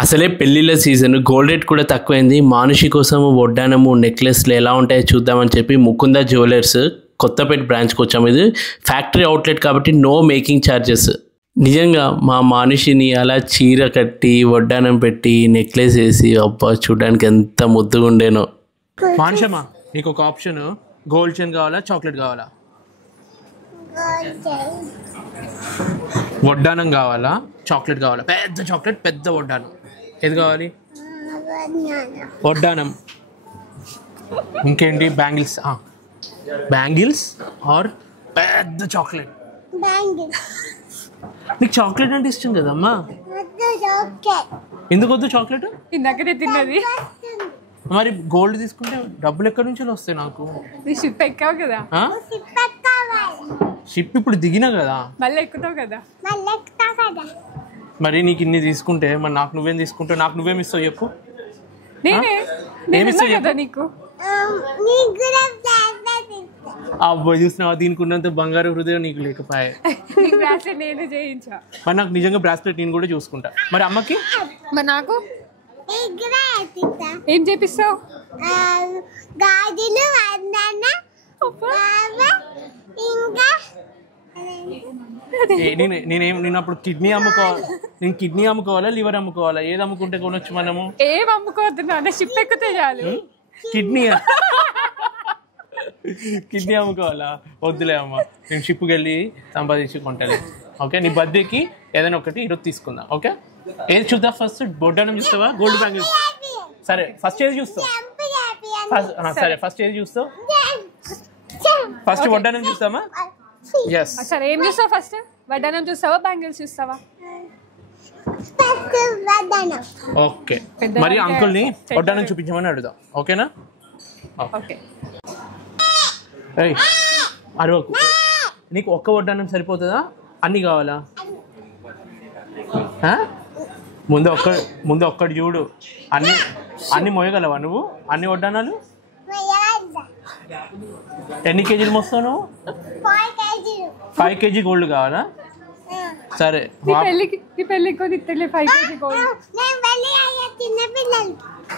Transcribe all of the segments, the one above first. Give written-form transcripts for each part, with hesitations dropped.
అసలే పెళ్ళిళ్ళ season, gold rate కూడా తక్కువైంది. మానుషి కోసం వడ్డానము, నెక్లెస్లు ఎలా ఉంటాయో చూద్దామని చెప్పి ముకుంద జ్యువెలర్స్ కొత్తపేట బ్రాంచ్కి వచ్చాము. ఇది ఫ్యాక్టరీ అవుట్లెట్ కాబట్టి నో మేకింగ్ ఛార్జెస్. నిజంగా మా మానుషిని అలా చీర కట్టి వడ్డానం పెట్టి నెక్లెస్ వేసి అబ్బా చూడడానికి ఎంత ముద్దుగా ఉండేనో. మానుషమ్మా, నీకు ఒక ఆప్షన్, గోల్డ్ చైన్ కావాలా, చాక్లెట్ కావాలా? వడ్డానం కావాలా, చాక్లెట్ కావాలా? పెద్ద చాక్లెట్, పెద్ద వడ్డానం, ఏది కావాలి? వడ్డానం. ఇంకేంటి? బ్యాంగిల్స్. బ్యాంగిల్స్ ఆర్ పెద్ద చాక్లెట్? నీకు చాక్లెట్ అంటే ఇష్టం కదమ్మా. ఎందుకు వద్దు చాక్లెట్? ఇందాకనే తిన్నది. మరి గోల్డ్ తీసుకుంటే డబ్బులు ఎక్కడి నుంచి వస్తాయి నాకు? షిప్ ఎక్కావు కదా. షిప్ ఇప్పుడు దిగినా కదా, మళ్ళీ ఎక్కుతావు కదా. మరి నీకు ఇన్ని తీసుకుంటే మరి నాకు నువ్వేం తీసుకుంటావు? నాకు నువ్వేమి ఇస్తావు చెప్పు? కదా నీకు అబ్బాయి చూసినావా, దీనికి ఉన్నంత బంగారు హృదయం నీకు లేకపోయా. నేనే చేయించా. మరి నాకు నిజంగా బ్రాస్లెట్ నేను కూడా చూసుకుంటా. మరి అమ్మకి? మరి నాకు ఏం చేపిస్తావు? నేను అప్పుడు కిడ్నీ అమ్ముకోవాలి. నేను కిడ్నీ అమ్ముకోవాలా, లివర్ అమ్ముకోవాలా? ఏది అమ్ముకుంటే కొనొచ్చు మనము? ఏం అమ్ముకోవద్దు నాన్న, షిప్ ఎక్కితే చాలు. కిడ్నీ కిడ్నీ అమ్ముకోవాలా? వద్దులే అమ్మ, నేను షిప్కి వెళ్ళి సంపాదించి కొంటాను. ఓకే, నీ బర్త్డేకి ఏదైనా ఒకటి ఈరోజు తీసుకుందాం. ఓకే, ఏది చూద్దాం? ఫస్ట్ బొడ్డానం చూస్తావా, గోల్డ్ బ్యాంగిల్స్? సరే, ఫస్ట్ ఏది చూస్తావు? సరే, ఫస్ట్ ఏది చూస్తావు? ఫస్ట్ వడ్డానం చూస్తామా? ఎస్. సరే, ఏం చూస్తావు ఫస్ట్? వడ్డానం చూస్తావా, బ్యాంగిల్స్ చూస్తావా? ఓకే, మరి అంకుల్ని వడ్డానం చూపించమని అడుగుదాం. ఓకేనా? ఓకే. అరవకు. నీకు ఒక్క వడ్డానం సరిపోతుందా, అన్ని కావాలా? ముందు ఒక్కటి చూడు. అన్ని మోయగలవా నువ్వు? అన్ని వడ్డానాలు ఎన్ని కేజీలు మోస్తావు నువ్వు? 5 kg గోల్డ్ కావాలా? సరే,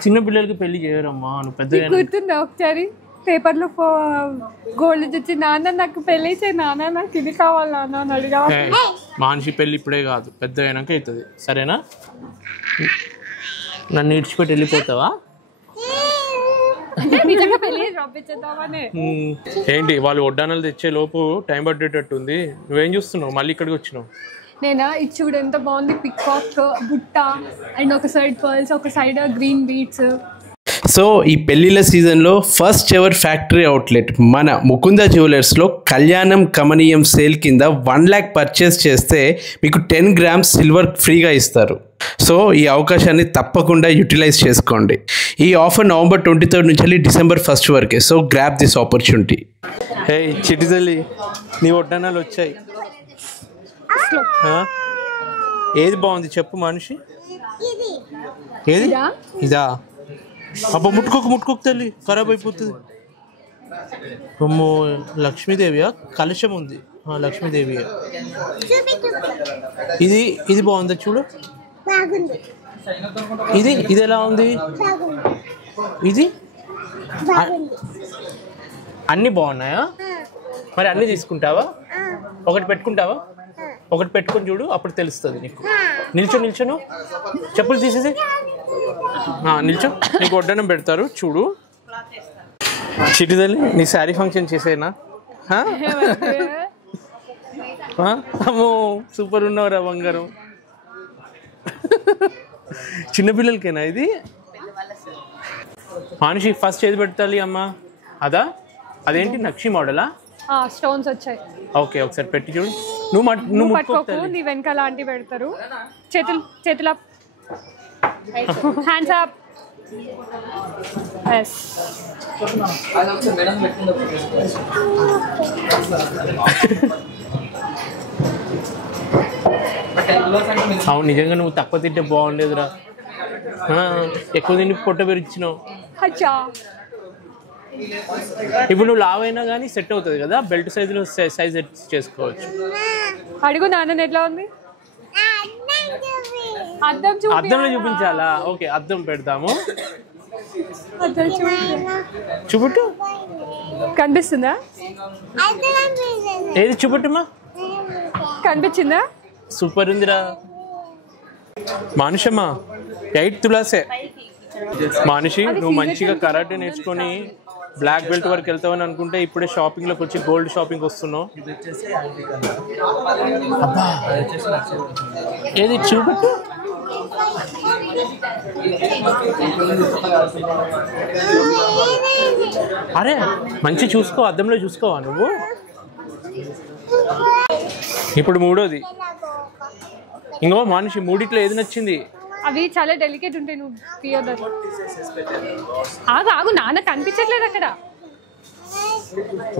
చిన్న పిల్లలకి పెళ్లి చేయరమ్మా. నువ్వు పెద్ద గుర్తుందా ఒకసారి పేపర్లో గోల్డ్ తెచ్చి, నాన్న నాకు పెళ్లి చేయి, నాన్న నాకు ఇది కావాలి నాన్న అని అడిగా. మనిషి పెళ్ళి ఇప్పుడే కాదు, పెద్ద అయినాక అవుతుంది. సరేనా? నన్ను ఇడిచిపెట్టి వెళ్ళిపోతావా? ఏంటి వాళ్ళు వడ్డానాలు తెచ్చే లోపు టైం పట్టేటట్టుంది. నువ్వేం చూస్తున్నావు? మళ్ళీ ఇక్కడికి వచ్చినావు. నేనా, ఇది చూడు ఎంత బాగుంది. పికాక్, బుట్ట, అండ్ ఒక సైడ్ పర్ల్స్, ఒక సైడ్ గ్రీన్ బీట్స్. సో ఈ పెళ్ళిళ్ళ సీజన్లో ఫస్ట్ ఎవర్ ఫ్యాక్టరీ అవుట్లెట్ మన ముకుంద జ్యువెలర్స్లో కళ్యాణం కమనీయం సేల్ కింద 1 lakh పర్చేస్ చేస్తే మీకు 10 grams సిల్వర్ ఫ్రీగా ఇస్తారు. సో ఈ అవకాశాన్ని తప్పకుండా యూటిలైజ్ చేసుకోండి. ఈ ఆఫర్ November 23rd నుంచి వెళ్ళి December 1st వరకే. So grab this opportunity. Hey చిటితల్లి, నీ వడ్డానాలు వచ్చాయి. ఏది బాగుంది చెప్పు మనిషి? ఏది? ఇదా? అబ్బా, ముట్టుకోకు తల్లి, ఖరాబ్ అయిపోతుంది. అమ్మో, లక్ష్మీదేవియా? కలశం ఉంది. లక్ష్మీదేవియా? ఇది బాగుందా చూడు. ఇది ఎలా ఉంది? ఇది అన్నీ బాగున్నాయా? మరి అన్నీ తీసుకుంటావా? ఒకటి పెట్టుకుంటావా? ఒకటి పెట్టుకొని చూడు, అప్పుడు తెలుస్తుంది నీకు. నిల్చోను, చెప్పులు తీసేసి నిల్చో. నీకు వడ్డానం పెడతారు చూడు. చిటిదల్లి, నీ శారీ ఫంక్షన్ చేసేనా? అమ్మో, సూపర్ ఉన్నవరా బంగారం. చిన్నపిల్లలకేనా ఇది? మనిషి ఫస్ట్ ఏది పెడతాలి అమ్మా? అదేంటి నక్షి మోడలా? స్టోన్స్ వచ్చాయి. ఓకే, ఒకసారి పెట్టి చూడు. నువ్వు పట్టుకోకు, నీ వెనక లాంటి పెడతారు. చేతుల హ్యాండ్స్ అప్. ఎస్. అవును, నిజంగా నువ్వు తక్కువ తింటే బాగుండేదిరా. ఎక్కువ తిని పొట్ట పెరిచినావు. ఇప్పుడు నువ్వు లావ్ అయినా కానీ సెట్ అవుతుంది కదా, బెల్ట్ సైజులో సైజ్ చేసుకోవచ్చు. అడుగు నాన్న ఎట్లా ఉంది? అద్దంలో చూపించాలా? ఓకే, అద్దం పెడతాము. చూపుట్టు. కనిపిస్తుందా? ఏది చూపుట్టుమా? కనిపించిందా? సూపర్ ఉందిరా. మానుషమ్మా 8 తులాసే. మానుషి, నువ్వు మంచిగా కరాటే నేర్చుకొని బ్లాక్ బెల్ట్ వరకు వెళ్తావని అనుకుంటే ఇప్పుడే షాపింగ్ లోకి వచ్చి గోల్డ్ షాపింగ్ వస్తున్నావు. ఏది చూపెట్టు. అరే మంచి చూసుకో, అద్దంలో చూసుకోవా నువ్వు? ఇప్పుడు మూడోది. ఇంకో మనిషి మూడిట్లో ఏది నచ్చింది? అవి చాలా డెలికేట్ ఉంటాయి, నువ్వు తీయొద్దు. ఆగు, నాన్న కనిపించట్లేదు అక్కడ.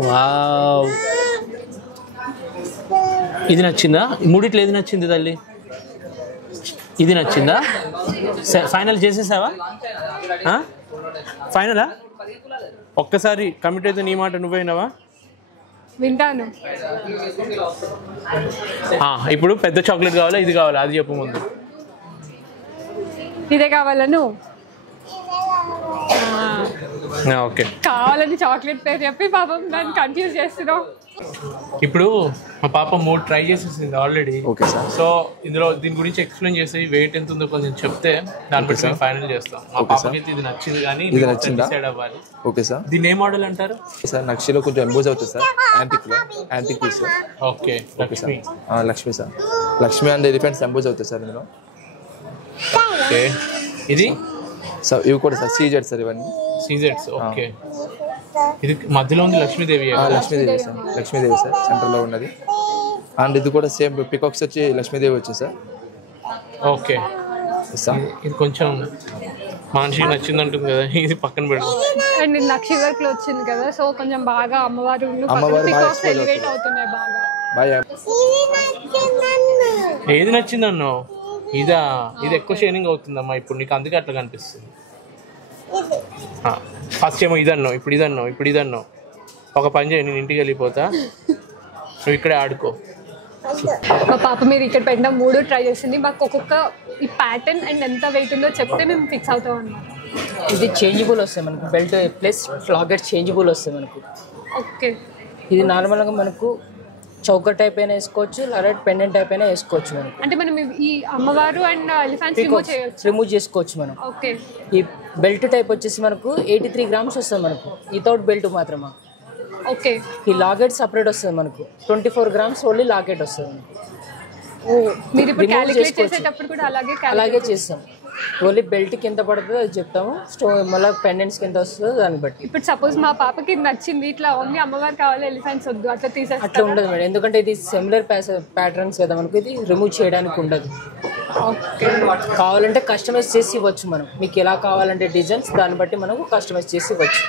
వావ్, ఇది నచ్చిందా? మూడిట్లో ఏది నచ్చింది తల్లి? ఇది నచ్చిందా? ఫైనల్ చేసేసావా? ఫైనలా? ఒక్కసారి కమిట్ అయితే నీ మాట నువ్వైనావా? వింటాను. ఇప్పుడు పెద్ద చాక్లెట్ కావాలా ఇది కావాలా అది చెప్పు ముందు. ఇదే కావాలను? ఓకే, కావాలని చాక్లెట్ పేరు చెప్పి పాపం దాన్ని కన్ఫ్యూజ్ చేస్తున్నావు. ఇప్పుడు మా పాప 3 ట్రై చేసేసింది ఆల్రెడీ. Okay sir. సో ఇందులో దీని గురించి ఎక్స్ప్లెయిన్ చేసి వెయిట్ ఎంత ఉందో కొంచెం చెప్తే దాన్ని బట్టి మేము ఫైనల్ చేస్తాం. మా పాపకి ఇది నచ్చింది కానీ ఇది నచ్చిందా? డిసైడ్ అవ్వాలి. Okay sir. దీన్ని ఏ మోడల్ అంటారు సార్? నక్షిలో కొంచెం ఎంబోజ్ అవుతుంది sir, antique piece. Okay, Lakshmi. Lakshmi sir, Lakshmi and elephants emboss అవుతుంది సార్ ఇందులో. ఓకే, ఇది సార్ ఇవి కూడా సార్ సీజెడ్ సార్, ఇవన్నీ సీజెడ్స్. ఓకే, ఇది మధ్యలో ఉంది లక్ష్మీదేవి. లక్ష్మీదేవి సార్, లక్ష్మీదేవి సార్ సెంటర్లో ఉన్నది. అండ్ ఇది కూడా సేమ్ పికాక్స్ వచ్చి లక్ష్మీదేవి వచ్చింది సార్. ఓకే సార్, ఇది కొంచెం మనిషికి నచ్చింది అంటుంది కదా, ఇది పక్కన పెడదాం. అండ్ నక్షి వర్క్ లో వచ్చింది కదా, సో కొంచెం బాగా అమ్మవారు ఎలివేట్ అవుతున్నాయి బాగా. ఏది నచ్చింది అన్నావు? ఇదా? ఇది ఎక్కువ షేరింగ్ అవుతుందమ్మా ఇప్పుడు నీకు, అందుకే అట్లా కనిపిస్తుంది. ఫస్ట్ ఏమో ఇదన్నావు, ఇప్పుడు ఇదన్నావు. ఒక పని చేయి, నేను ఇంటికి వెళ్ళిపోతా, నువ్వు ఇక్కడే ఆడుకో. మా పాప మీరు ఇక్కడ పెట్టిన 3 ట్రై చేసింది. మాకు ఒక్కొక్క ఈ ప్యాటర్న్ అండ్ ఎంత వెయిట్ ఉందో చెప్తే మేము ఫిక్స్ అవుతాం అన్నమాట. ఇది చేంజబుల్ వస్తాయి మనకు, బెల్ట్ ప్లస్ లాకెట్ చేంజబుల్ వస్తాయి మనకు. ఓకే, ఇది నార్మల్గా మనకు చౌక టైప్ అయినా వేసుకోవచ్చు, లేదా పెండెంట్ టైప్ అయినా వేసుకోవచ్చు. మనం అంటే మనం ఈ అమ్మవారు అండ్ ఎలిఫెంట్స్ రిమూవ్ చేసుకోవచ్చు మనం. ఓకే, ఈ బెల్ట్ టైప్ వచ్చేసి మనకు 83 గ్రామ్స్ వస్తుంది మనకు, వితౌట్ బెల్ట్ మాత్రమే. ఓకే, ఈ లాకెట్ సపరేట్ వస్తుంది మనకు, 24 గ్రామ్స్ ఓన్లీ లాకెట్ వస్తుంది మనకు. మీరు ఇప్పుడు క్యాలిక్యులేట్ చేసేటప్పుడు కూడా అలాగే చేస్తాం. ఓన్లీ బెల్ట్కి ఎంత పడుతుందో అది చెప్తాము, మళ్ళీ పెండెంట్స్కి ఎంత వస్తుందో దాన్ని బట్టి. ఇప్పుడు సపోజ్ మా పాపకి నచ్చింది, ఇట్లా ఓన్లీ అమ్మవారు కావాలి ఎలిఫెంట్స్ వద్దు అట్లా తీసేస్తా? అట్లా ఉండదు మేడం, ఎందుకంటే ఇది సిమిలర్ ప్యాటర్న్స్ కదా మనకు, ఇది రిమూవ్ చేయడానికి ఉండదు. కావాలంటే కస్టమైజ్ చేసి ఇవ్వచ్చు మనం, మీకు ఎలా కావాలంటే డిజైన్స్ దాన్ని బట్టి మనకు కస్టమైజ్ చేసి ఇవ్వచ్చు.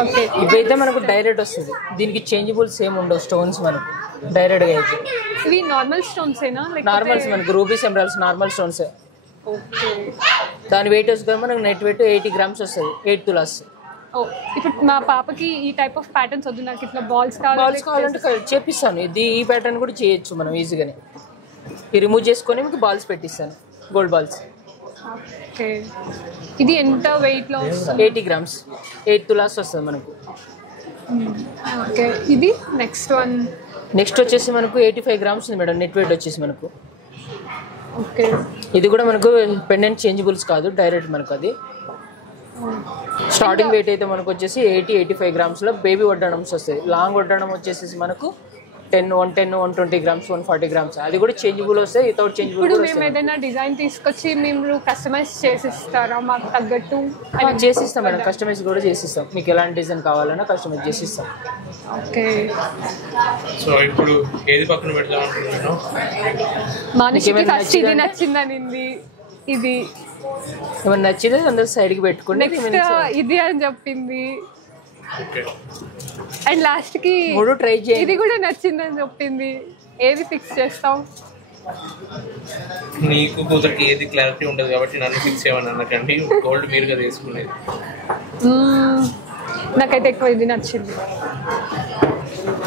ఓకే, ఇవైతే మనకు డైరెక్ట్ వస్తుంది, దీనికి చేంజబుల్స్ ఏమి ఉండవు స్టోన్స్ మనకు డైరెక్ట్గా అయితే. ఇవి నార్మల్ స్టోన్స్ ఏనా? నార్మల్స్ మనకు rubies emeralds normal stones. Okay, దాని వెయిట్ వస్తుంది మనకు నెట్ వెయిట్ 80 గ్రామ్స్ వస్తుంది, 8 తులాస్. ఇప్పుడు మా పాపకి ఈ టైప్ ఆఫ్ ప్యాటర్న్స్ వద్దు, నాకు ఇట్లా బాల్స్ కావాలంటే చేపిస్తాను. ఇది ఈ ప్యాటర్న్ కూడా చేయొచ్చు మనం ఈజీగానే. ఈ రిమూవ్ చేసుకొని మీకు బాల్స్ పెట్టిస్తాను, గోల్డ్ బాల్స్. ఓకే, ఇది ఎంత వెయిట్ లో? 80 గ్రామ్స్, 8 తులాస్ వస్తుంది మనకు. ఓకే, ఇది నెక్స్ట్ వచ్చేసి మనకు 85 గ్రామ్స్ ఉంది మేడం, నెట్ వెయిట్ వచ్చేసి మనకు. ఓకే, ఇది కూడా మనకు పెండెంట్ చేంజబుల్స్ కాదు, డైరెక్ట్ మనకు. అది స్టార్టింగ్ వెయిట్ అయితే మనకు వచ్చేసి 80-85 గ్రామ్స్లో బేబీ వడ్డాణమ్స్ వస్తాయి. లాంగ్ వడ్డాణం వచ్చేసి మనకు 120 గ్రామ్స్, 140 గ్రామ్స్. అది కూడా చేంజబుల్ వస్తాయి, వితౌట్ చేంజబుల్. ఇప్పుడు మేము ఏదైనా డిజైన్ తీసుకొచ్చి మేము కస్టమైజ్ చేసిస్తారా మాకు తగ్గట్టు? చేసిస్తాం మేడం, కస్టమైజ్ కూడా చేసిస్తాం. మీకు ఎలాంటి డిజైన్ కావాలన్నా కస్టమైజ్ చేసిస్తాం. ఓకే, సో ఇప్పుడు ఏది పక్కన పెడదాం అనుకుంటున్నాను? మనిషికి ఫస్ట్ ఇది నచ్చిందనింది, ఇది ఏమన్నా నచ్చింది అందరూ సైడ్కి పెట్టుకోండి. నెక్స్ట్ ఇది అని చెప్పింది, అండ్ లాస్ట్ కి ట్రై చేయండి, ఇది కూడా నచ్చిందని చెప్పింది. ఏది ఫిక్స్ చేస్తాం? నీకు కూతురికి ఏది క్లారిటీ ఉండదు కాబట్టి నన్ను ఫిక్స్ చేయమని అనకండి, గోల్డ్ మీరుగా తీసుకునేది. నాకైతే ఎక్కువ ఇది నచ్చింది.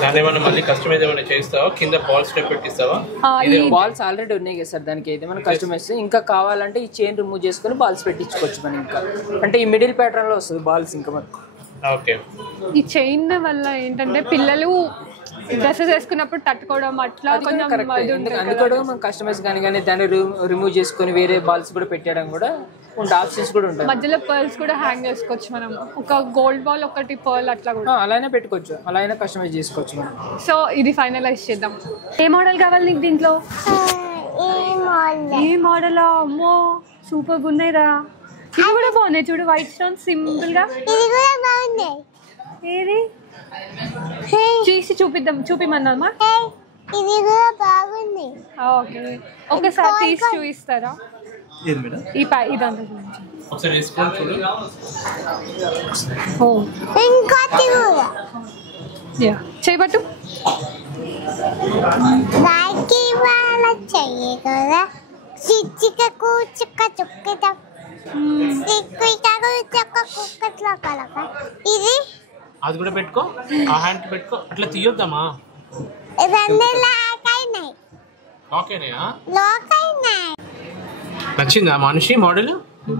దాని ఏమైనా మళ్ళీ కస్టమైజ్ ఏమైనా చేస్తావా? కింద బాల్స్ పెట్టిస్తావా? ఇది బాల్స్ ఆల్రెడీ ఉన్నాయి కదా సార్, దానికి అయితే మనం కస్టమైజ్ ఇంకా కావాలంటే ఈ చైన్ రిమూవ్ చేసుకొని బాల్స్ పెట్టించుకోవచ్చు మనం. ఇంకా అంటే ఈ మిడిల్ ప్యాటర్న్ లో వస్తుంది బాల్స్ ఇంకా మనకు. ఓకే. ఈ చైన్ వల్ల ఏంటంటే పిల్లలు డ్రెస్సెస్ వేసుకున్నప్పుడు తట్టుకోవడం అట్లా కొంచెం అందుకో మనం కస్టమైజ్ కానీ దాన్ని రిమూవ్ చేసుకొని వేరే బాల్స్ కూడా పెట్టడం కూడా ఉంటాయి, ఆప్షన్స్ కూడా ఉంటాయి. మధ్యలో పర్ల్స్ కూడా హ్యాంగ్ చేసుకోవచ్చు మనం, ఒక గోల్డ్ బాల్ ఒకటి పర్ల్ అట్లా కూడా అలానే పెట్టుకోవచ్చు, అలా అయినా కస్టమైజ్ చేసుకోవచ్చు మనం. సో ఇది ఫైనలైజ్ చేద్దాం. ఏ మోడల్ కావాలి నీకు దీంట్లో? ఏ మోడల్? అమ్మో సూపర్ ఉన్నాయిరా. ఇవి కూడా బాగున్నాయి చూడు, వైట్ స్టోన్ సింపుల్ గా. ఏది చేసి చూపిమన్నామా? ఓకే, ఒకసారి తీసి చూపిస్తారా? ఇదంతా చేయబట్టు. అది కూడా పెట్టుకో, ఆ హ్యాండ్ పెట్టుకో, అట్లా తీయొద్దామా? నచ్చిందా మనిషి మోడల్?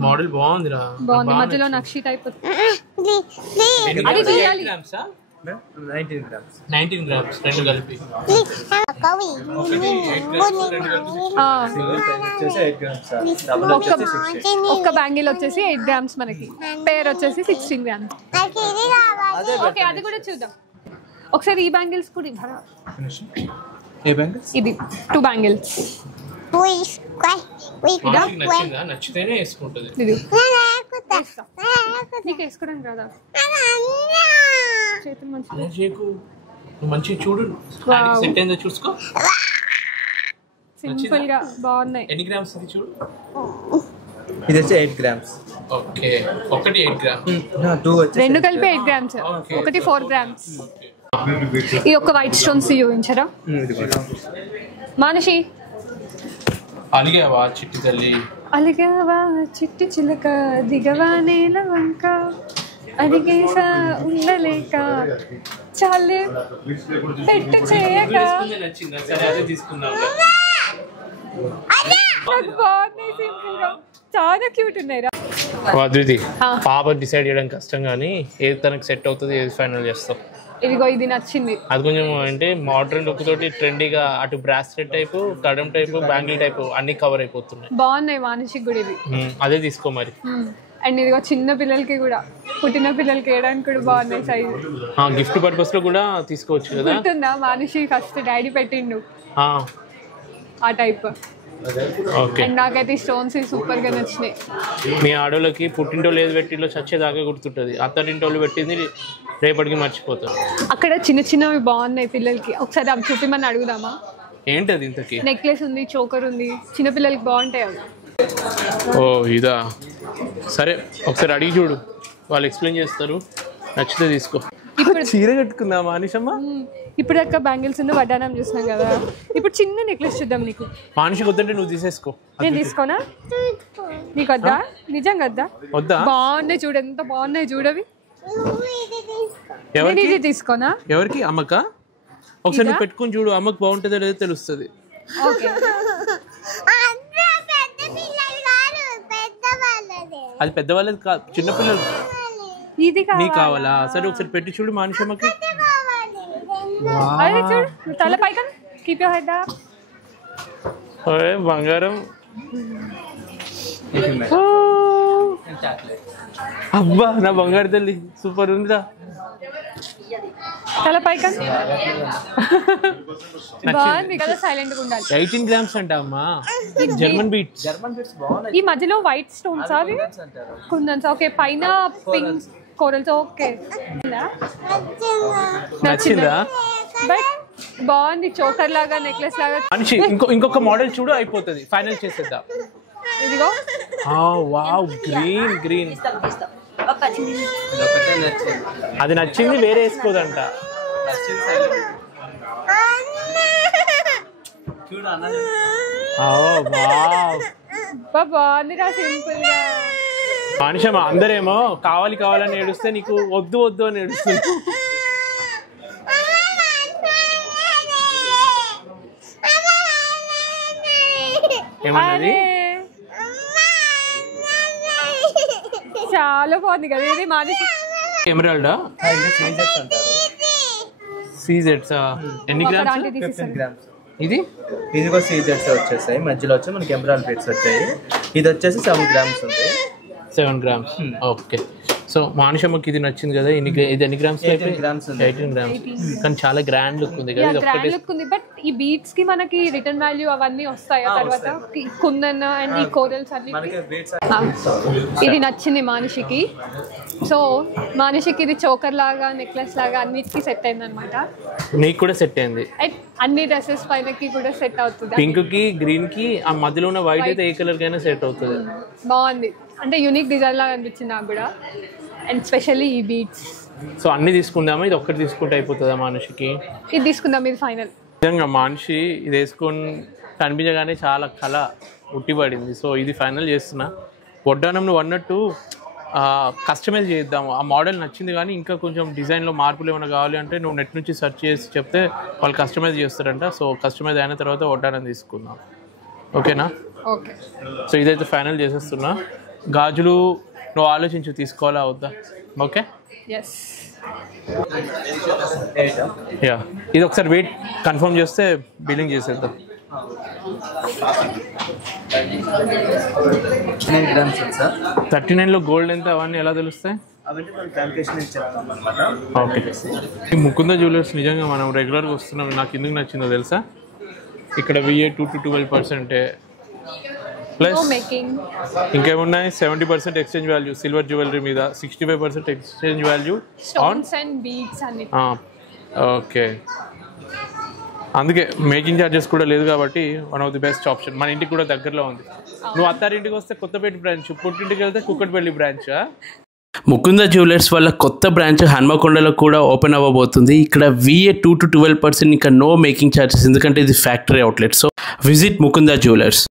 మోడల్ బాగుందిరా, బాగుంది. మధ్యలో నక్షి టైప్. 19 grams రెండు కలిపి. ఒక్క బ్యాంగిల్ వచ్చేసి 8 grams, మనకి పేర్ వచ్చేసి 16 grams. ఓకే, అది కూడా చూద్దాం ఒకసారి. ఈ బ్యాంగిల్స్ కూడా ఇవ్వరా? ఇది 2 బ్యాంగిల్స్. నచ్చితేనే వేసుకుంటుంది. నీకు వేసుకోవడం కదా, చేతులు మంచిగా చూడు, సెట్ అయిందో చూసుకో. సింపుల్ గా బాగున్నాయి. ఎన్ని గ్రామ్స్ ఇది చూడు? ఇది వచ్చి 8 grams. ఓకే, ఒకటి 8 grams, రెండు కలిపి 8 grams, ఒకటి 4 grams. ఈ ఒక్క వైట్ స్టోన్స్ చూపించరా మానసి? అలిగావా చిట్టి తల్లి? అలిగావా చిట్టి చిలక, దిగవా నేల వంక, అడిగేసా ఉండలేక, చాలే పెట్టు చేయక. నచ్చిందా? సరే అదే తీసుకున్నావు. బాగున్నాయి, సింపుల్ గా చాలా క్యూట్ ఉన్నాయిరా. అద్వితి, పాప డిసైడ్ చేయడం కష్టం కానీ ఏది తనకు సెట్ అవుతుంది, ఏది ఫైనల్ చేస్తావు? ఇదిగో ఇది నచ్చింది. అది కొంచెం అంటే మోడర్న్ లుక్ తోటి ట్రెండీగా, అటు bracelet type, Kadam type, bangle type అన్ని కవర్ అయిపోతున్నాయి. బాగున్నాయి మానసిక్ కూడా ఇవి. అదే తీసుకో మరి. అండ్ ఇదిగో చిన్న పిల్లలకి కూడా, పుట్టిన పిల్లలకి వేయడానికి కూడా బాగున్నాయి సైజు. గిఫ్ట్ పర్పస్ లో కూడా తీసుకోవచ్చు కదా. ఉంటుందా మానసి? ఫస్ట్ డాడీ పెట్టిండు ఆ టైప్. అండ్ నాకైతే ఈ స్టోన్స్ సూపర్ గా నచ్చినాయి. మీ ఆడోళ్ళకి పుట్టింటోళ్ళు ఏది పెట్టిండో చచ్చేదాకా గుర్తుంటుంది, అత్తరింటోళ్ళు పెట్టింది రేపటికి మర్చిపోతారు. అక్కడ చిన్న చిన్నవి బాగున్నాయి పిల్లలకి, ఒకసారి అవి చూపిమని అడుగుదామా? ఏంటది ఇంతకి? నెక్లెస్ ఉంది, చోకర్ ఉంది, చిన్న పిల్లలకి బాగుంటాయి అవి. ఓ ఇదా, సరే ఒకసారి అడిగి చూడు, వాళ్ళు ఎక్స్ప్లెయిన్ చేస్తారు, నచ్చితే తీసుకో. ఇప్పుడు చీర కట్టుకుందా మానిషమ్మ? ఇప్పుడు దాకా బ్యాంగిల్స్ ఉన్న వడ్డానం చూసినాం కదా, ఇప్పుడు చిన్న నెక్లెస్ చూద్దాం. నీకు మానిషి వద్దంటే నువ్వు తీసేసుకో. నేను తీసుకోనా? నీకు వద్దా? నిజంగా వద్దా? వద్దా? బాగున్నాయి చూడు, ఎంత బాగున్నాయి చూడవి. ఎవరికి తీసుకోనా? ఎవరికి? అమ్మక? ఒకసారి నువ్వు పెట్టుకుని చూడు, అమ్మకు బాగుంటుందో లేదో తెలుస్తుంది. అది పెద్దవాళ్ళది కాదు, చిన్నపిల్లలు. ఇది కావాలా? సరే ఒకసారి పెట్టి చూడు మానిషమ్మకి. తల పైకి కీప్ యువర్ హెడ్ అప్. బంగారం. అబ్బా నా బంగారు తల్లి సూపర్ ఉందిరా. తల పైకి బాగుంది కదా, సైలెంట్ గా ఉండాలి. 18 grams అంట అమ్మా, జర్మన్ బీట్స్. ఈ మధ్యలో వైట్ స్టోన్స్ అవి కుందన్స్. ఓకే, పైన పింక్ కోరల్స్. ఓకే, నచ్చిందా? బట్ బాగుంది, చోకర్ లాగా, నెక్లెస్ లాగా. మనిషి ఇంకొక మోడల్ చూడు, అయిపోతుంది, ఫైనల్ చేసేద్దాం. ఇదిగో వావ్, గ్రీన్ గ్రీన్. అది నచ్చింది, వేరే వేసుకోదంట. బాగుంది రా, సింపుల్ గా. మనిషమ్మ అందరేమో కావాలి కావాలని ఏడుస్తే నీకు వద్దు వద్దు అని ఏడుస్తుంది. ఏమన్నది? చాలా బాగుంది కదా ఇది మానసి. ఎమరాల్డా సీజెడ్స్ ఎన్ని గ్రామ్స్? 15 grams. ఇది ఇది కూడా సీజెడ్స్ వచ్చేసాయి, మధ్యలో వచ్చి మనకి ఎమరాల్డ్ బీడ్స్ వచ్చాయి. ఇది వచ్చేసి 7 grams ఉంది. 7 grams. ఓకే. సో మానుషమ్మకి ఇది నచ్చింది కదా, ఇది ఎన్ని గ్రామ్స్? 18 grams ఉంది. 18 grams. కానీ చాలా గ్రాండ్ లుక్ ఉంది కదా, గ్రాండ్ లుక్ ఉంది. బట్ ఈ బీడ్స్ కి మనకి రిటర్న్ వాల్యూ అవన్నీ వస్తాయి తర్వాత, కుందన్ అండ్ ఈ కోరల్స్ అన్ని. ఇది నచ్చింది మానుషికి. సో మానుషికి ఇది చోకర్ లాగా, నెక్లెస్ లాగా అన్నిటికీ సెట్ అయింది అనమాట. నీకు కూడా సెట్ అయింది. అన్ని డ్రెస్సెస్ పైనకి కూడా సెట్ అవుతుంది. పింక్ కి గ్రీన్ కి ఆ మధ్యలో ఉన్న వైట్ అయితే ఏ కలర్ కైనా సెట్ అవుతుంది. బాగుంది, అంటే యూనిక్ డిజైన్ లాగా అనిపించింది నాకు కూడా. అండ్ స్పెషల్లీ ఈ బీడ్స్. సో అన్ని తీసుకుందామా, ఇది ఒక్కటి తీసుకుంటే అయిపోతుందా మానుషికి? ఇది తీసుకుందాం, ఇది ఫైనల్. నిజంగా మనిషి ఇది వేసుకొని కనిపించగానే చాలా కళ ఉట్టిపడింది. సో ఇది ఫైనల్ చేస్తున్నా. వడ్డానం నువ్వు అన్నట్టు కస్టమైజ్ చేద్దాము. ఆ మోడల్ నచ్చింది కానీ ఇంకా కొంచెం డిజైన్లో మార్పులు ఏమైనా కావాలి అంటే నువ్వు నెట్ నుంచి సెర్చ్ చేసి చెప్తే వాళ్ళు కస్టమైజ్ చేస్తారంట. సో కస్టమైజ్ అయిన తర్వాత వడ్డానం తీసుకుందాం. ఓకేనా? ఓకే. సో ఇదైతే ఫైనల్ చేసేస్తున్నా. గాజులు నువ్వు ఆలోచించి తీసుకోవాలా అవుద్దా? ఓకే. ఎస్. యా, ఇది ఒకసారి వెయిట్ కన్ఫర్మ్ చేస్తే బిల్లింగ్ చేసేద్దాం. 9 grams ఉంది సార్. 39లో గోల్డ్ ఎంత అవన్నీ ఎలా తెలుస్తాయి? అవన్నీ మనం క్యాల్కులేషన్ చెప్తాం అనమాట. ఓకే. ఈ ముకుంద జ్యువెలర్స్ నిజంగా మనం రెగ్యులర్గా వస్తున్నాం. నాకు ఎందుకు నచ్చిందో తెలుసా? ఇక్కడ VA 2 to 12% ప్లస్ ఇంకేమున్నాయి 70% ఎక్స్చేంజ్ వాల్యూ సిల్వర్ జ్యువెలరీ మీద, 65% exchange value stones and beads అన్ని. ఓకే. అందుకే మేకింగ్ ఛార్జెస్ కూడా లేదు కాబట్టి one of the best option. మన ఇంటికి కూడా దగ్గరలో ఉంది. నువ్వు అత్తారింటికి వస్తే కొత్తపేట బ్రాంచ్, పుట్టింటికి వెళ్తే కుక్కట్పల్లి బ్రాంచ్. ముకుంద జ్యువెలర్స్ వల్ల కొత్త బ్రాంచ్ హన్మకొండలో కూడా ఓపెన్ అవ్వబోతుంది. ఇక్కడ VA 2 to 12% ఇంకా నో మేకింగ్ ఛార్జెస్, ఎందుకంటే ఇది factory outlet. So visit Mukunda jewellers.